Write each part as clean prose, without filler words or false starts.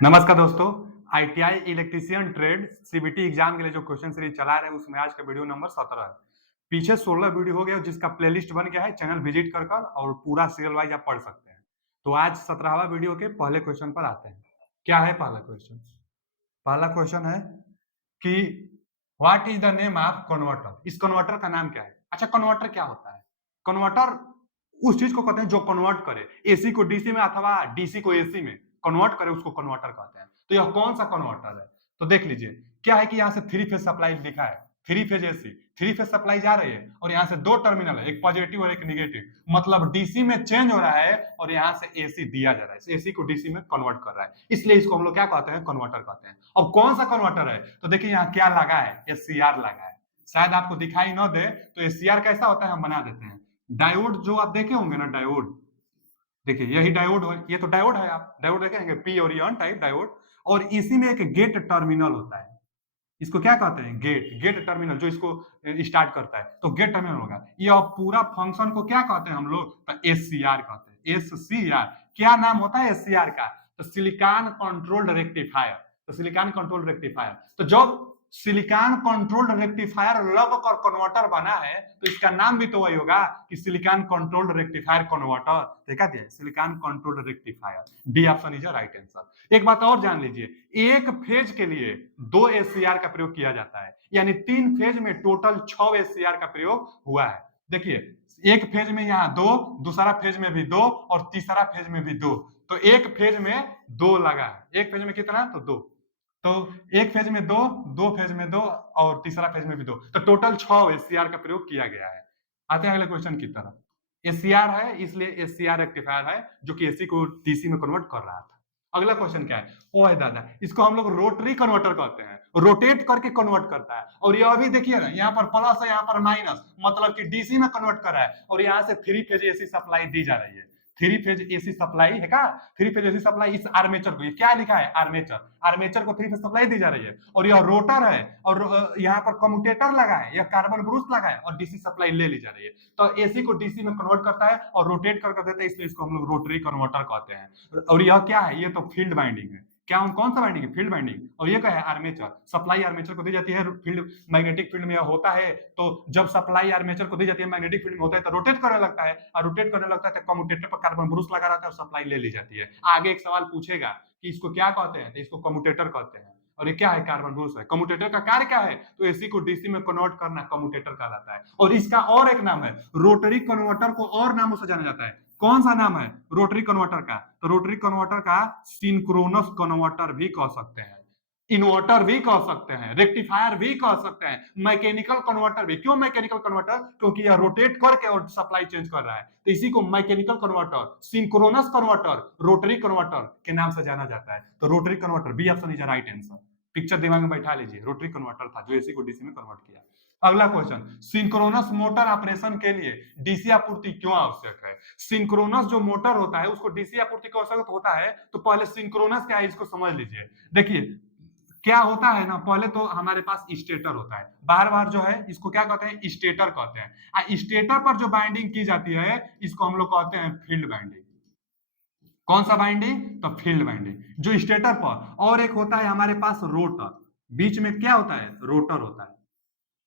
नमस्कार दोस्तों। ITI electrician trade CBT exam के लिए जो क्वेश्चन सीरीज चला रहे हैं उसमें आज का वीडियो नंबर 17 है। पीछे 16 वीडियो हो गया जिसका प्लेलिस्ट बन गया है, चैनल विजिट कर कर और पूरा सीरियल वाइज आप पढ़ सकते हैं। तो आज 17वां वीडियो के पहले क्वेश्चन पर आते हैं। क्या है पहला क्वेश्चन? पहला क्वेश्चन है कि what is the name of converter. इस कन्वर्टर का नाम क्या है? अच्छा, कन्वर्टर क्या होता है? कन्वर्टर उस चीज को कहते हैं जो कन्वर्ट करे एसी को डीसी में अथवा डीसी को एसी में कन्वर्ट करे, उसको कन्वर्टर कहते हैं। तो यह कौन सा कन्वर्टर है? तो देख लीजिए, क्या है कि यहाँ से थ्री फेज सप्लाई लिखा है, three phase AC, three phase supply जा रही है और यहाँ से दो टर्मिनल है, एक पॉजिटिव और एक निगेटिव। मतलब डीसी में चेंज हो रहा है और यहाँ से एसी दिया जा रहा है, एसी को डीसी में कन्वर्ट कर रहा है, इसलिए इसको हम लोग क्या कहते हैं? कन्वर्टर कहते हैं। अब कौन सा कन्वर्टर है? तो देखिए यहाँ क्या लगा है, एससीआर लगा है। शायद आपको दिखाई न दे तो एससीआर कैसा होता है हम बना देते हैं। डायोड जो आप देखे होंगे ना, डायोड, देखिए यही डायोड है, ये तो डायोड है, आप डायोड देखेंगे पी और एन टाइप डायोड। और इसी में एक गेट टर्मिनल होता है, इसको क्या कहते हैं? गेट, गेट टर्मिनल जो इसको स्टार्ट करता है, तो गेट टर्मिनल होगा। ये अब पूरा फंक्शन को क्या कहते हैं हम लोग? तो एससीआर कहते हैं, एससीआर। क्या नाम होता है एससीआर का? तो सिलिकॉन कंट्रोल्ड रेक्टिफायर। तो सिलिकॉन कंट्रोल्ड रेक्टिफायर, तो जब सिलिकॉन कंट्रोल्ड रेक्टिफायर लगकर कन्वर्टर बना है तो इसका नाम भी तो वही होगा कि सिलिकॉन कंट्रोल्ड रेक्टिफायर कन्वर्टर। देखा दिया, silicon controlled rectifier. D option is right answer. एक बात और जान लीजिए, एक फेज के लिए दो एससीआर का प्रयोग किया जाता है, यानी तीन फेज में टोटल 6 एससीआर का प्रयोग हुआ है। देखिए एक फेज में यहाँ दो, दूसरा फेज में भी दो और तीसरा फेज में भी दो। तो एक फेज में दो लगा है, एक फेज में कितना? तो दो। तो एक फेज में दो, दो फेज में दो और तीसरा फेज में भी दो, तो टोटल 6 एससीआर का प्रयोग किया गया है। आते हैं अगले क्वेश्चन की तरफ। एससीआर है इसलिए एससीआर रेक्टिफायर है जो कि एसी को डीसी में कन्वर्ट कर रहा था। अगला क्वेश्चन क्या है? ओ है दादा, इसको हम लोग रोटरी कन्वर्टर कहते हैं, रोटेट करके कन्वर्ट करता है। और ये अभी देखिए ना, यहाँ पर प्लस है, यहाँ पर माइनस, मतलब कि डीसी में कन्वर्ट कर रहा है और यहाँ से थ्री फेज एसी सप्लाई दी जा रही है। थ्री फेज एसी सप्लाई है क्या? थ्री फेज एसी सप्लाई इस आर्मेचर को, ये क्या लिखा है? आर्मेचर। आर्मेचर को थ्री फेज सप्लाई दी जा रही है और यह रोटर है और यहाँ पर कम्यूटेटर लगा है, यह कार्बन ब्रूस लगा है और डीसी सप्लाई ले ली जा रही है। तो एसी को डीसी में कन्वर्ट करता है और रोटेट कर देता है, इसलिए इसको हम लोग रोटरी कन्वर्टर कहते हैं। और यह क्या है? ये तो फील्ड बाइंडिंग है। क्या कौन सा बाइंडिंग है? Field binding. और ये क्या है? आर्मेचर। सप्लाई आर्मेचर को दी जाती है, फील्ड मैग्नेटिक फील्ड में होता है। तो जब सप्लाई आर्मेचर को दी जाती है, मैग्नेटिक फील्ड में होता है तो रोटेट करने लगता है, और रोटेट करने लगता है तो कम्यूटेटर पर कार्बन ब्रूस लगा रहता है और सप्लाई ले ली जाती है। आगे एक सवाल पूछेगा कि इसको क्या कहते हैं, तो इसको कम्यूटेटर कहते हैं। और ये क्या है? कार्बन ब्रूस है। कम्यूटेटर का कार्य क्या है? तो एसी को डीसी में कन्वर्ट करना कम्यूटेटर कहलाता है। और इसका और एक नाम है, रोटरी कन्वर्टर को और नामों से जाना जाता है। कौन सा नाम है रोटरी कन्वर्टर का? तो रोटरी कन्वर्टर का सिंक्रोनस कन्वर्टर भी कह सकते हैं, इन्वर्टर भी कह सकते हैं, रेक्टिफायर भी कह सकते हैं, मैकेनिकल कन्वर्टर भी। क्यों मैकेनिकल कन्वर्टर? क्योंकि यह रोटेट करके और सप्लाई चेंज कर रहा है, तो इसी को mechanical converter, synchronous converter, rotary converter के नाम से जाना जाता है। तो rotary converter, B option is right answer. Picture दिमाग में बैठा लीजिए, रोटरी कन्वर्टर था जो एसी को डीसी में कन्वर्ट किया। अगला क्वेश्चन, सिंक्रोनस मोटर ऑपरेशन के लिए डीसी आपूर्ति क्यों आवश्यक है? सिंक्रोनस जो मोटर होता है उसको डीसी आपूर्ति क्यों आवश्यक होता है? तो पहले सिंक्रोनस क्या है इसको समझ लीजिए। देखिए क्या होता है ना, पहले तो हमारे पास स्टेटर होता है, बार बार जो है इसको क्या कहते हैं? स्टेटर कहते हैं। स्टेटर पर जो बाइंडिंग की जाती है इसको हम लोग कहते हैं फील्ड बाइंडिंग। कौन सा बाइंडिंग? तो फील्ड बाइंडिंग, जो स्टेटर पर। और एक होता है हमारे पास रोटर, बीच में क्या होता है? रोटर होता है।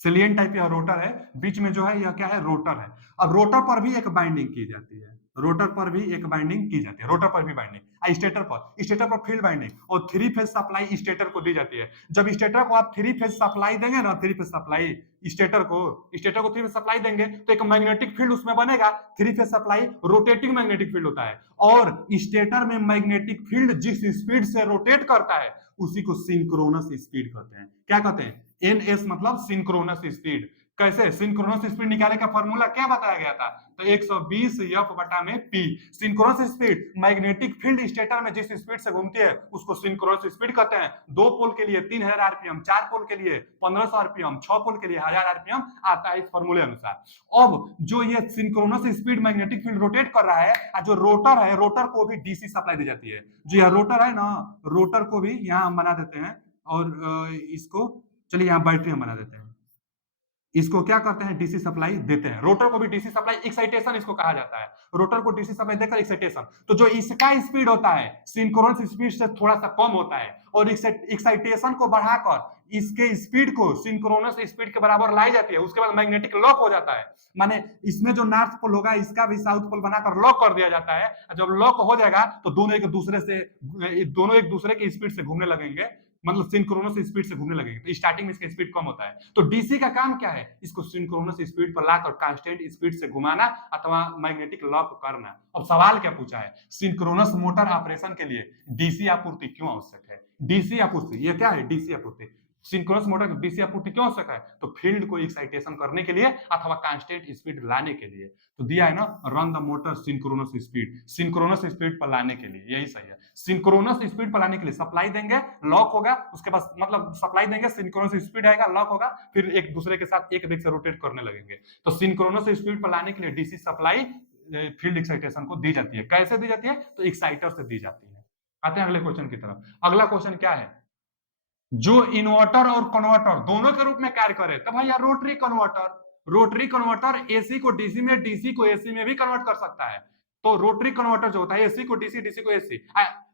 सिलियन टाइप यह रोटर है, बीच में जो है यह क्या है? रोटर है। अब रोटर पर भी एक बाइंडिंग की जाती है, रोटर पर भी एक बाइंडिंग की जाती है, रोटर पर भी बाइंडिंग। स्टेटर पर फील्ड बाइंडिंग और थ्री फेज सप्लाई स्टेटर को दी जाती है। जब स्टेटर को आप थ्री फेज सप्लाई देंगे ना, थ्री फेज सप्लाई स्टेटर को थ्री फेज सप्लाई देंगे तो एक मैग्नेटिक फील्ड उसमें बनेगा। Three phase supply rotating magnetic field होता है और स्टेटर में मैग्नेटिक फील्ड जिस स्पीड से रोटेट करता है उसी को सिंक्रोनस स्पीड कहते हैं। क्या कहते हैं? एनएस मतलब सिंक्रोनस स्पीड। कैसे? सिंक्रोनस स्पीड निकालने का फॉर्मूला क्या बताया गया था? तो 120 एफ बटा में P. Synchronous speed, magnetic field stator में जिस स्पीड से घूमती है उसको सिंक्रोनस स्पीड कहते हैं। दो पोल के लिए 3000 आरपीएम, चार पोल के लिए 1500 आरपीएम, छह पोल के लिए 1000 आरपीएम आता है इस फॉर्मूले अनुसार। अब जो ये synchronous speed magnetic field rotate कर रहा है, जो रोटर है, रोटर को भी डीसी सप्लाई दी जाती है। जो यह रोटर है ना, रोटर को भी यहां हम बना देते हैं और इसको, चलिए यहाँ बैटरी हम बना देते हैं। इसको क्या करते हैं, डीसी सप्लाई देते हैं। रोटर को भी डीसी सप्लाई, एक्साइटेशन इसको कहा जाता है। रोटर को डीसी सप्लाई देकर एक्साइटेशन, तो जो इसका स्पीड होता है सिंक्रोनस स्पीड से थोड़ा सा कम होता है, और एक्साइटेशन को बढ़ाकर इसके स्पीड को सिंक्रोनस स्पीड के बराबर लाई जाती है। उसके बाद मैग्नेटिक लॉक हो जाता है, माने इसमें जो नॉर्थ पोल होगा इसका भी साउथ पोल बनाकर लॉक कर दिया जाता है। जब लॉक हो जाएगा तो दोनों एक दूसरे की स्पीड से घूमने लगेंगे, मतलब सिंक्रोनस स्पीड से घूमने लगेंगे। तो स्टार्टिंग में इसका स्पीड कम होता है। तो डीसी का काम क्या है, इसको सिंक्रोनस स्पीड पर लाकर कांस्टेंट स्पीड से घुमाना अथवा मैग्नेटिक लॉक करना। अब सवाल क्या पूछा है, सिंक्रोनस मोटर ऑपरेशन के लिए डीसी आपूर्ति क्यों आवश्यक है। डीसी आपूर्ति, ये क्या है, डीसी आपूर्ति, सिंक्रोनस मोटर की डीसी आपूर्ति क्यों आवश्यक है, तो फील्ड को एक्साइटेशन करने के लिए अथवा कांस्टेंट स्पीड लाने के लिए। तो दिया है ना, run the motor synchronous speed, synchronous speed पर लाने के लिए, यही सही है। सिंक्रोनस स्पीड पर लाने के लिए सप्लाई देंगे, लॉक होगा, उसके बाद मतलब सप्लाई देंगे, सिंक्रोनस स्पीड आएगा, लॉक होगा, फिर एक दूसरे के साथ एक वेग से रोटेट करने लगेंगे। तो सिंक्रोनस स्पीड पर लाने के लिए डीसी सप्लाई फील्ड एक्साइटेशन को दी जाती है। कैसे दी जाती है, तो एक्साइटर से दी जाती है। आते हैं अगले क्वेश्चन की तरफ। अगला क्वेश्चन क्या है, जो इन्वर्टर और कन्वर्टर दोनों के रूप में कार्य करे, तो भैया rotary converter, rotary converter AC को डीसी में, डीसी को एसी में भी कन्वर्ट कर सकता है। तो रोटरी कन्वर्टर जो होता है एसी को डीसी, डीसी को एसी,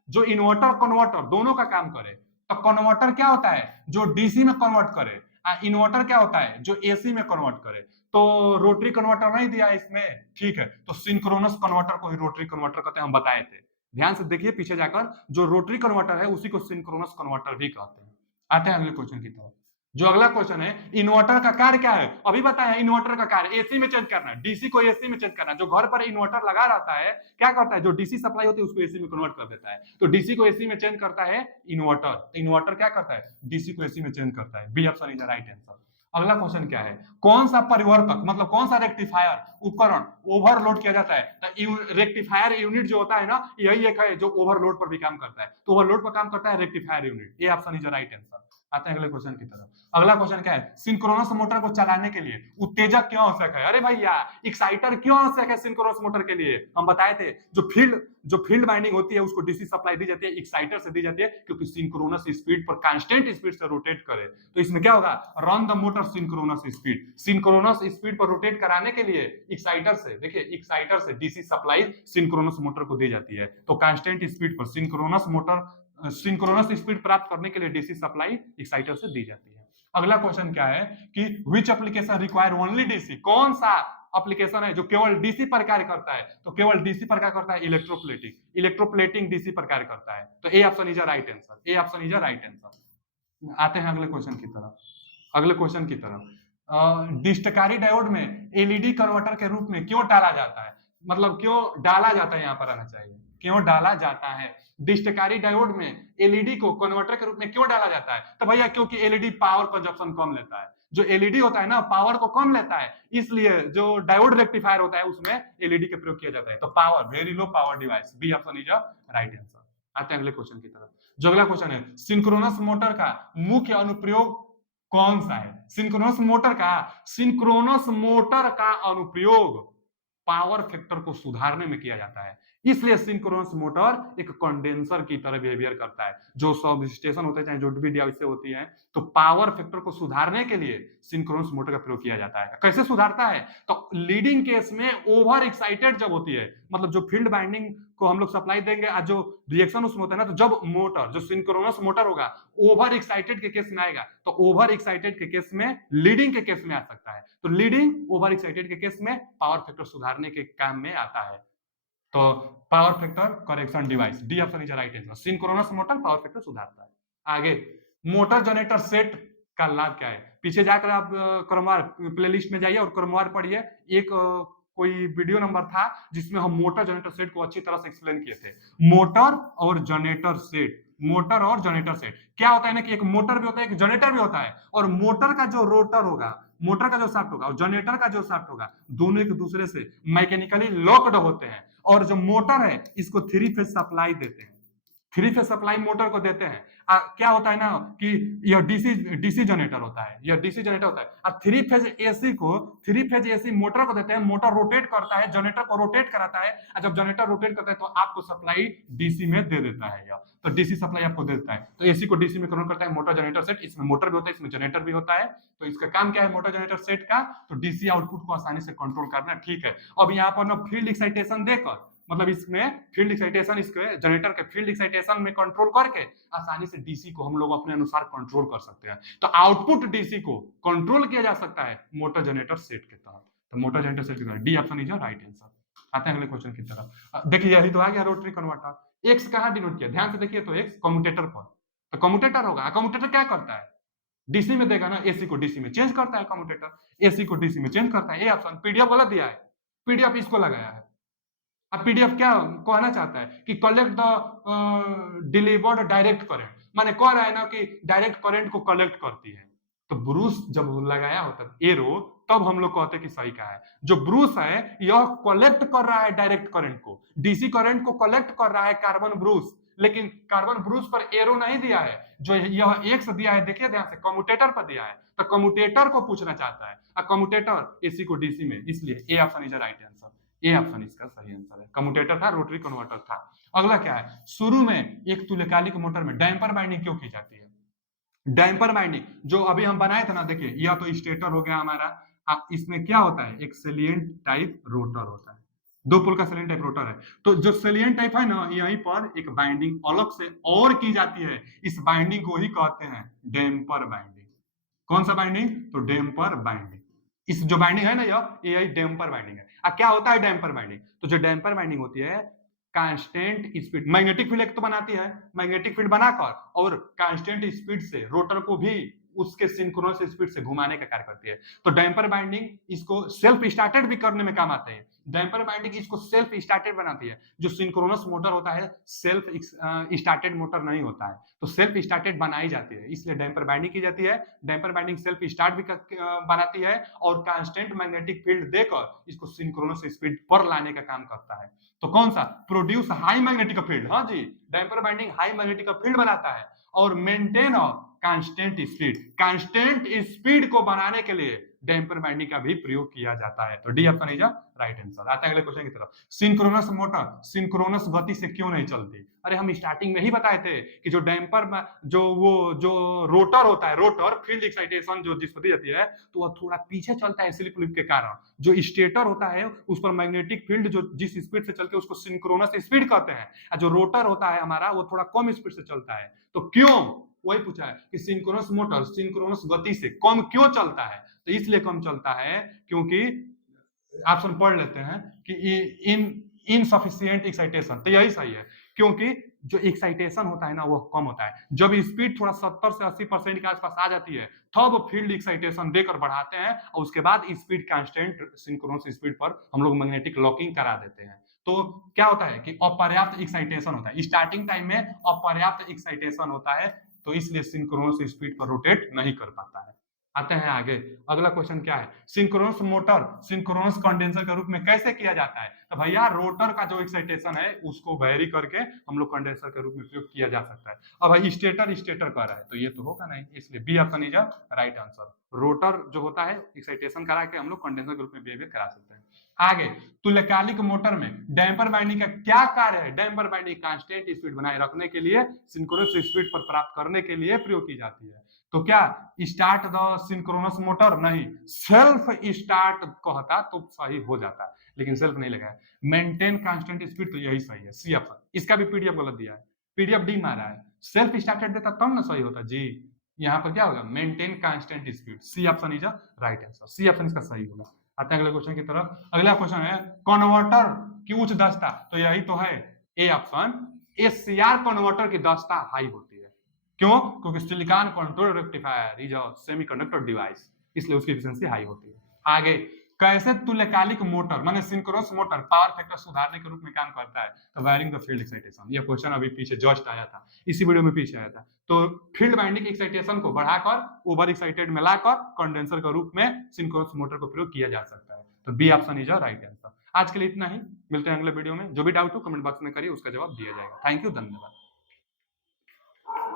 जो इन्वर्टर कन्वर्टर दोनों का काम करे। तो कन्वर्टर क्या होता है, जो डीसी में कन्वर्ट करे, इन्वर्टर क्या होता है, जो एसी में कन्वर्ट करे। तो रोटरी कन्वर्टर नहीं दिया इसमें, ठीक है, तो सिंक्रोनस कन्वर्टर को ही रोटरी कन्वर्टर कहते हैं, हम बताए थे। ध्यान से देखिए पीछे जाकर, जो रोटरी कन्वर्टर है उसी को सिंक्रोनस कन्वर्टर भी कहते हैं। आते हैं अगले क्वेश्चन की तरफ। जो अगला क्वेश्चन है, इन्वर्टर का कार्य क्या है, अभी बताया इन्वर्टर का कार्य एसी में चेंज करना, डीसी को एसी में चेंज करना। जो घर पर इन्वर्टर लगा रहता है क्या करता है, जो डीसी सप्लाई होती है उसको एसी में कन्वर्ट कर देता है। तो डीसी को एसी में चेंज करता है इन्वर्टर। इन्वर्टर क्या करता है, डीसी को एसी में चेंज करता है। B option is the right answer. अगला क्वेश्चन क्या है, कौन सा परिवर्तक मतलब कौन सा रेक्टिफायर उपकरण ओवरलोड किया जाता है। तो रेक्टिफायर यूनिट जो होता है ना, यही एक है जो ओवरलोड पर भी काम करता है। तो ओवरलोड पर काम करता है रेक्टिफायर यूनिट। ये option is the right answer. आते हैं अगले क्वेश्चन की तरफ। अगला क्वेश्चन क्या है, सिंक्रोनस मोटर को चलाने के लिए उत्तेजक क्यों आवश्यक है। अरे भैया, एक्साइटर क्यों आवश्यक है सिंक्रोनस मोटर के लिए, हम बताए थे। जो फील्ड बाइंडिंग होती है उसको डीसी सप्लाई दी जाती है, एक्साइटर से दी जाती है, क्योंकि सिंक्रोनस स्पीड पर कांस्टेंट स्पीड से रोटेट करे। तो इसमें क्या होगा, run the motor synchronous speed, synchronous speed पर रोटेट कराने के लिए एक्साइटर से, देखिए एक्साइटर से डीसी सप्लाई सिंक्रोनस मोटर को दी जाती है। तो कांस्टेंट स्पीड पर सिंक्रोनस स्पीड प्राप्त करने के लिए डीसी सप्लाई एक्साइटर से दी जाती है। अगला क्वेश्चन क्या है कि which application require only DC, कौन सा एप्लीकेशन है जो केवल डीसी पर कार्य करता है। तो केवल डीसी पर क्या करता है, इलेक्ट्रोप्लेटिंग, इलेक्ट्रोप्लेटिंग डीसी पर कार्य करता है। तो A option is the right answer, A option is the right answer. आते हैं अगले क्वेश्चन की तरफ। अगले क्वेश्चन की तरफ, डिस्टकारी डायोड में एलईडी कन्वर्टर के रूप में क्यों डाला जाता है, मतलब क्यों डाला जाता है, यहां पर आना चाहिए, क्यों डाला जाता है। डिस्टकारी डायोड में एलईडी को कन्वर्टर के रूप में क्यों डाला जाता है, तो भैया क्योंकि एलईडी पावर कंजप्शन कम लेता है। जो एलईडी होता है ना, पावर को कम लेता है, इसलिए जो डायोड रेक्टिफायर होता है उसमें एलईडी का प्रयोग किया जाता है। तो power, very low power device, B option is right answer. आते हैं अगले क्वेश्चन की तरफ। जो अगला क्वेश्चन है, सिंक्रोनस मोटर का मुख्य अनुप्रयोग कौन सा है। सिंक्रोनस मोटर का अनुप्रयोग पावर फैक्टर को सुधारने में किया जाता है। इसलिए सिंक्रोनस मोटर एक कंडेंसर की तरह बिहेवियर करता है। जो सब स्टेशन होते हैं, चाहे जो भी डिवाइस होती है, तो पावर फैक्टर को सुधारने के लिए सिंक्रोनस मोटर का प्रयोग किया जाता है। कैसे सुधारता है, तो लीडिंग केस में ओवर एक्साइटेड जब होती है, मतलब जो फील्ड बाइंडिंग को हम लोग सप्लाई देंगे, जो रिएक्शन उसमें होता है ना, तो जब मोटर, जो सिंक्रोनस मोटर होगा, ओवर एक्साइटेड के केस में आएगा, तो ओवर एक्साइटेड के केस में, लीडिंग के केस में आ सकता है। तो लीडिंग ओवर एक्साइटेड के केस में पावर फैक्टर सुधारने के काम में आता है। तो power factor correction device, D option is right answer. Synchronous motor power factor सुधारता है। आगे, मोटर जनरेटर सेट का लाभ क्या है। पीछे जाकर आप क्रमवार प्लेलिस्ट में जाइए और क्रमवार पढ़िए। एक कोई वीडियो नंबर था जिसमें हम मोटर जनरेटर सेट को अच्छी तरह से एक्सप्लेन किए थे। मोटर और जनरेटर सेट, मोटर और जनरेटर सेट क्या होता है ना, कि एक मोटर भी होता है, एक जनरेटर भी होता है, और मोटर का जो रोटर होगा, मोटर का जो शाफ्ट होगा और जनरेटर का जो शाफ्ट होगा, दोनों एक दूसरे से मैकेनिकली लॉक्ड होते हैं। और जो मोटर है इसको थ्री फेज सप्लाई देते हैं, थ्री फेज सप्लाई मोटर को देते हैं। क्या होता है ना कि यह डीसी जनरेटर होता है, यह डीसी जनरेटर होता है। और थ्री फेज एसी मोटर को देते हैं, मोटर रोटेट करता है, जनरेटर को रोटेट कराता है, और जब जनरेटर रोटेट करता है तो आपको सप्लाई डीसी में दे देता है। यह तो डीसी सप्लाई आपको दे देता है। तो एसी को डीसी में कन्वर्ट करता है मोटर जनरेटर सेट। इसमें मोटर भी होता है, इसमें जनरेटर भी होता है। तो इसका काम क्या है मोटर जनरेटर सेट का? तो डीसी आउटपुट को आसानी से कंट्रोल करना। ठीक है, अब यहाँ पर ना फील्ड एक्साइटेशन देकर, मतलब इसमें फील्ड एक्साइटेशन, इसके जनरेटर के फील्ड एक्साइटेशन में कंट्रोल करके आसानी से डीसी को हम लोग अपने अनुसार कंट्रोल कर सकते हैं। तो आउटपुट डीसी को कंट्रोल किया जा सकता है मोटर जनरेटर सेट के तहत। तो मोटर जनरेटर सेट के तहत D option is right answer. आते हैं अगले क्वेश्चन की तरफ। देखिए यही तो आ गया रोटरी कन्वर्टर। एक्स कहां डिनोट किया, ध्यान से देखिए, तो एक्स कम्यूटेटर पर, तो कम्यूटेटर होगा। कम्यूटेटर क्या करता है? डीसी में देगा ना, एसी को डीसी में चेंज करता है कम्यूटेटर, एसी को डीसी में चेंज करता है। A option. पीडीएफ गलत दिया है, पीडीएफ इसको लगाया है। अब पीडीएफ क्या कहना चाहता है कि collect the delivered direct current, माने कह रहा है ना कि डायरेक्ट करंट को कलेक्ट करती है। तो ब्रूस जब लगाया होता एरो, तब हम लोग कहते कि सही कहा है। जो ब्रूस है यह कलेक्ट कर रहा है डायरेक्ट करंट को, डीसी करंट को कलेक्ट कर रहा है कार्बन ब्रूस, लेकिन कार्बन ब्रूस पर एरो नहीं दिया है। जो यह एक्स दिया है, देखिए ध्यान से, कम्यूटेटर पर दिया है। तो कम्यूटेटर को पूछना चाहता है, कम्यूटेटर एसी को डीसी में, इसलिए A option is right answer. A option इसका सही आंसर है। कम्यूटेटर था, रोटरी कन्वर्टर था। अगला क्या है? शुरू में एक तुल्यकालिक मोटर में डैम्पर बाइंडिंग क्यों की जाती है? डैम्पर बाइंडिंग जो अभी हम बनाए थे ना, देखिए यह तो स्टेटर हो गया हमारा। इसमें क्या होता है? एक सेलिएंट टाइप रोटर होता है, दो पोल का सेलिएंट टाइप रोटर है। तो जो सेलिएंट टाइप है ना, यहीं पर एक बाइंडिंग अलग से और की जाती है। इस बाइंडिंग को ही कहते हैं डैम्पर बाइंडिंग। कौन सा बाइंडिंग? तो डैम्पर बाइंडिंग। इस जो बाइंडिंग है ना, यही डैम्पर बाइंडिंग है। क्या होता है डैम्पर बाइंडिंग? तो जो डैम्पर बाइंडिंग होती है, कांस्टेंट स्पीड, मैग्नेटिक फील्ड एक तो बनाती है, मैग्नेटिक फील्ड बनाकर और कांस्टेंट स्पीड से रोटर को भी उसके सिंक्रोनस स्पीड से घुमाने का कार्य करती है। तो डैम्पर बाइंडिंग इसको सेल्फ स्टार्टेड भी करने में काम आते हैं। डैम्पर बाइंडिंग इसको सेल्फ स्टार्टेड बनाती है। जो सिंक्रोनस मोटर होता है सेल्फ स्टार्टेड मोटर नहीं होता है, तो सेल्फ स्टार्टेड बनाई जाती है, इसलिए डैम्पर बाइंडिंग की जाती है। डैम्पर बाइंडिंग सेल्फ स्टार्ट भी बनाती है और कांस्टेंट मैग्नेटिक फील्ड देकर इसको सिंक्रोनस स्पीड पर लाने का काम करता है। तो कौन सा? Produce high magnetic field. हाँ जी, damper binding high magnetic field बनाता है और maintain constant speed. Constant speed को बनाने के लिए डैम्पर बाइंडिंग का भी प्रयोग किया जाता है। तो D option is right answer. आता है अगले क्वेश्चन की तरफ। सिंक्रोनस मोटर सिंक्रोनस गति से क्यों नहीं चलती? अरे हम स्टार्टिंग में ही बताए थे कि जो डैम्पर जो रोटर होता है, रोटर फील्ड एक्साइटेशन जो जिस पर दी जाती है, तो वह थोड़ा पीछे चलता है स्लिप लिप के कारण। जो स्टेटर होता है उस पर मैग्नेटिक फील्ड जो जिस स्पीड से चलते हैं उसको सिंक्रोनस स्पीड कहते हैं, और जो रोटर होता है हमारा वो थोड़ा कम स्पीड से चलता है। तो क्यों, वही पूछा है कि सिंक्रोनस मोटर सिंक्रोनस गति से कम क्यों चलता है? तो इसलिए कम चलता है क्योंकि ऑप्शन पढ़ लेते हैं कि इन इनसफिशिएंट एक्साइटेशन। तो यही सही है, क्योंकि जो एक्साइटेशन होता है ना वो कम होता है। जब स्पीड थोड़ा 70 से 80% के आसपास आ जाती है तब फील्ड एक्साइटेशन देकर बढ़ाते हैं और उसके बाद स्पीड कांस्टेंट सिंक्रोनस स्पीड पर हम लोग मैग्नेटिक लॉकिंग करा देते हैं। तो क्या होता है कि अपर्याप्त एक्साइटेशन होता है, स्टार्टिंग टाइम में अपर्याप्त एक्साइटेशन होता है, तो इसलिए सिंक्रोनस स्पीड पर रोटेट नहीं कर पाता है। आते हैं आगे। अगला क्वेश्चन क्या है? सिंक्रोनस मोटर सिंक्रोनस कंडेंसर के रूप में कैसे किया जाता है? तो भैया रोटर का जो एक्साइटेशन है उसको वेरी करके हम लोग कंडेंसर के रूप में प्रयोग किया जा सकता है। अब भाई स्टेटर कर रहा है तो ये तो होगा नहीं, इसलिए B option is right answer. Rotor जो होता है एक्साइटेशन करा के हम लोग कंडेंसर के रूप में बिहेवियर करा सकते हैं। आगे, तुल्यकालिक मोटर में डैम्पर बाइंडिंग का क्या कार्य है? डैम्पर बाइंडिंग कांस्टेंट स्पीड बनाए रखने के लिए, सिंक्रोनस स्पीड पर प्राप्त करने के लिए प्रयोग की जाती है। तो क्या स्टार्ट द सिंक्रोनस मोटर? नहीं, सेल्फ स्टार्ट कहता तो सही हो जाता, लेकिन सेल्फ नहीं लगाया। मेंटेन कांस्टेंट स्पीड, तो यही सही है, सी ऑप्शन। इसका भी पीडीएफ गलत दिया है, पीडीएफ डी मारा है। सेल्फ स्टार्टेड देता तब ना सही होता जी। यहाँ पर क्या होगा? Maintain constant speed, C option is right answer. C option इसका सही होगा। आते हैं अगले क्वेश्चन की तरफ। अगला क्वेश्चन है कन्वर्टर की उच्च दक्षता, तो यही तो है ए ऑप्शन। एससीआर कन्वर्टर की दक्षता हाई होती है, क्यों? क्योंकि silicon control rectifier is a semiconductor device, इसलिए उसकी एफिशिएंसी हाई होती है। आगे, कैसे तुल्यकालिक मोटर माने सिंक्रोनस मोटर पावर फैक्टर सुधारने के रूप में काम करता है? तो वायरिंग द फील्ड एक्साइटेशन। यह क्वेश्चन अभी पीछे जस्ट आया था, इसी वीडियो में पीछे आया था। तो फील्ड वाइंडिंग एक्साइटेशन को बढ़ाकर ओवर एक्साइटेड में लाकर कंडेंसर के रूप में सिंक्रोनस मोटर को प्रयोग किया जा सकता है। तो B option is right answer. आज के लिए इतना ही, मिलते हैं अगले वीडियो में। जो भी डाउट हो कमेंट बॉक्स में करिए, उसका जवाब दिया जाएगा। थैंक यू, धन्यवाद।